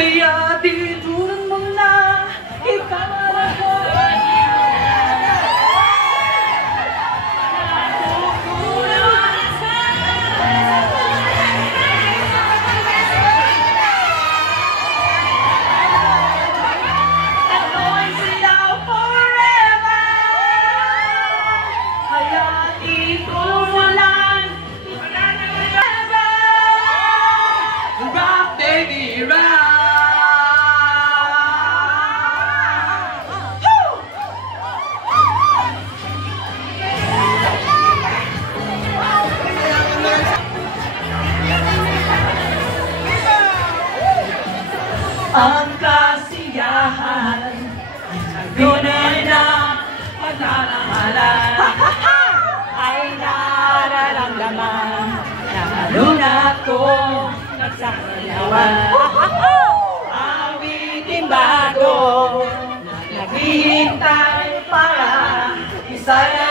Kaya titunan mo na ikaw ako. Ang kasiyahan ay tunay na pagmamahalan ay nararamdaman na halunat ko nagsasayawan. Awitin bago naghihintay para isaya